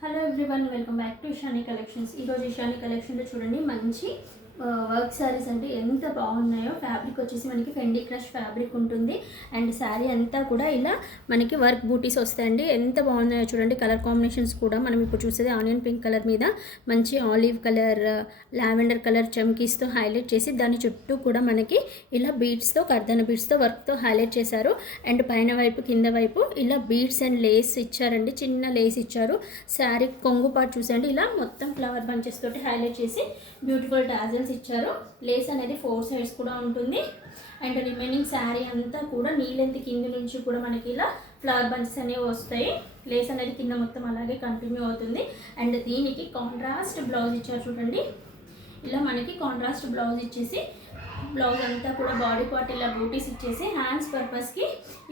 Hello everyone, welcome back to Ishani collections. ఈరోజు ఇషాని కలెక్షన్లో చూడండి మంచి వర్క్ శారీస్ అంటే ఎంత బాగున్నాయో. ఫ్యాబ్రిక్ వచ్చేసి మనకి ఫెండీ క్రష్ ఫ్యాబ్రిక్ ఉంటుంది అండ్ శారీ అంతా కూడా ఇలా మనకి వర్క్ బూటీస్ వస్తాయండి. ఎంత బాగున్నాయో చూడండి. కలర్ కాంబినేషన్స్ కూడా మనం ఇప్పుడు చూసేది ఆనియన్ పింక్ కలర్ మీద మంచి ఆలివ్ కలర్, లావెండర్ కలర్ చమ్కీస్తో హైలైట్ చేసి దాని చుట్టూ కూడా మనకి ఇలా బీడ్స్తో, కర్దన బీడ్స్తో వర్క్తో హైలైట్ చేశారు. అండ్ పైన వైపు కింద వైపు ఇలా బీడ్స్ అండ్ లేస్ ఇచ్చారండి, చిన్న లేస్ ఇచ్చారు. శారీ కొంగు పాటు చూసండి, ఇలా మొత్తం ఫ్లవర్ బంచెస్ తోటి హైలైట్ చేసి బ్యూటిఫుల్ టాజల్స్ ఇచ్చారు. లేస్ అనేది 4 సైడ్స్ కూడా ఉంటుంది అండ్ రిమైనింగ్ శారీ అంతా కూడా నీలెంత్ కింద నుంచి కూడా మనకి ఇలా ఫ్లవర్ బంచెస్ అనేవి వస్తాయి. లేస్ అనేది కింద మొత్తం అలాగే కంటిన్యూ అవుతుంది. అండ్ దీనికి కాంట్రాస్ట్ బ్లౌజ్ ఇచ్చారు చూడండి. ఇలా మనకి కాంట్రాస్ట్ బ్లౌజ్ ఇచ్చేసి బ్లౌజ్ అంతా కూడా బాడీ పార్ట్ ఇలా బూటీస్ ఇచ్చేసి హ్యాండ్స్ పర్పస్కి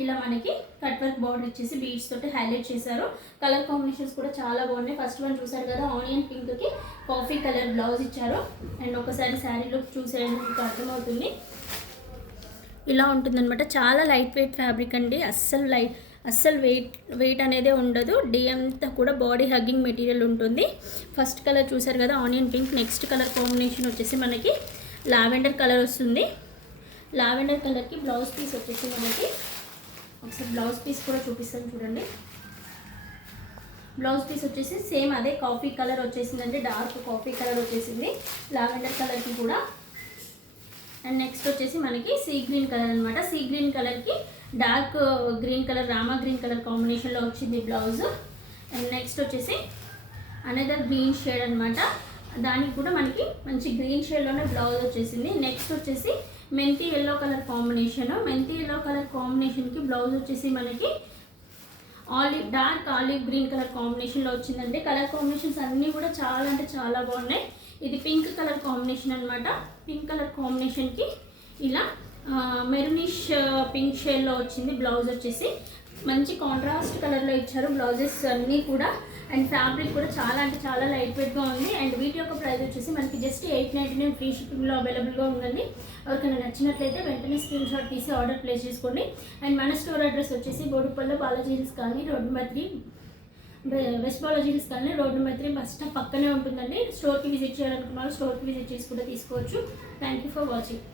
ఇలా మనకి కట్ వర్క్ బార్డర్ ఇచ్చేసి బీడ్స్ తోటి హైలైట్ చేశారు. కలర్ కాంబినేషన్స్ కూడా చాలా బాగున్నాయి. ఫస్ట్ వన్ చూసారు కదా, ఆనియన్ పింక్కి కాఫీ కలర్ బ్లౌజ్ ఇచ్చారు. అండ్ ఒకసారి శారీ లుక్ చూసేయండి, మీకు అర్థమవుతుంది. ఇలా ఉంటుందన్నమాట. చాలా లైట్ వెయిట్ ఫ్యాబ్రిక్ అండి, అస్సలు వెయిట్ అనేది ఉండదు. డే అంతా కూడా బాడీ హగ్గింగ్ మెటీరియల్ ఉంటుంది. ఫస్ట్ కలర్ చూసారు కదా onion pink. Next colour combination వచ్చేసి మనకి లావెండర్ కలర్ వస్తుంది. లావెండర్ కలర్కి బ్లౌజ్ పీస్ వచ్చేసి మనకి ఒకసారి బ్లౌజ్ పీస్ కూడా చూపిస్తాను చూడండి. బ్లౌజ్ పీస్ వచ్చేసి సేమ్ అదే కాఫీ కలర్ వచ్చేసిందండి, డార్క్ కాఫీ కలర్ వచ్చేసింది లావెండర్ కలర్కి కూడా. అండ్ నెక్స్ట్ వచ్చేసి మనకి సీ గ్రీన్ కలర్ అనమాట. సీ గ్రీన్ కలర్కి dark green colour, Rama green colour కాంబినేషన్లో వచ్చింది బ్లౌజ్. అండ్ నెక్స్ట్ వచ్చేసి అనదర్ గ్రీన్ షేడ్ అనమాట. దానికి కూడా మనకి మంచి గ్రీన్ షేడ్లోనే బ్లౌజ్ వచ్చేసింది. నెక్స్ట్ వచ్చేసి మెంతి ఎల్లో కలర్ కాంబినేషన్. మెంతి ఎల్లో కలర్ కాంబినేషన్కి బ్లౌజ్ వచ్చేసి మనకి డార్క్ ఆలివ్ గ్రీన్ కలర్ కాంబినేషన్లో వచ్చిందండి. కలర్ కాంబినేషన్స్ అన్నీ కూడా చాలా అంటే చాలా బాగున్నాయి. ఇది పింక్ కలర్ కాంబినేషన్ అనమాట. పింక్ కలర్ కాంబినేషన్కి ఇలా మెరూనిష్ పింక్ షేడ్లో వచ్చింది బ్లౌజ్ వచ్చేసి. మంచి కాంట్రాస్ట్ కలర్లో ఇచ్చారు బ్లౌజెస్ అన్నీ కూడా. అండ్ ఫ్యాబ్రిక్ కూడా చాలా అంటే చాలా లైట్ వెయిట్గా ఉంది. అండ్ వీటి యొక్క ప్రైస్ వచ్చేసి మనకి జస్ట్ 899 ఫ్రీ షిప్పింగ్లో అవైలబుల్గా ఉందండి. ఎవరికైనా నచ్చినట్లయితే వెంటనే స్క్రీన్ షాట్ తీసి ఆర్డర్ ప్లేస్ చేసుకోండి. అండ్ మన స్టోర్ అడ్రస్ వచ్చేసి Boduppal Balaji hills colony, road number 3, west Balaji hills colony, road number 3 bus stop పక్కనే ఉంటుందండి. స్టోర్కి విజిట్ చేయాలనుకున్నారు స్టోర్కి విజిట్ చేసి కూడా తీసుకోవచ్చు. Thank you for watching.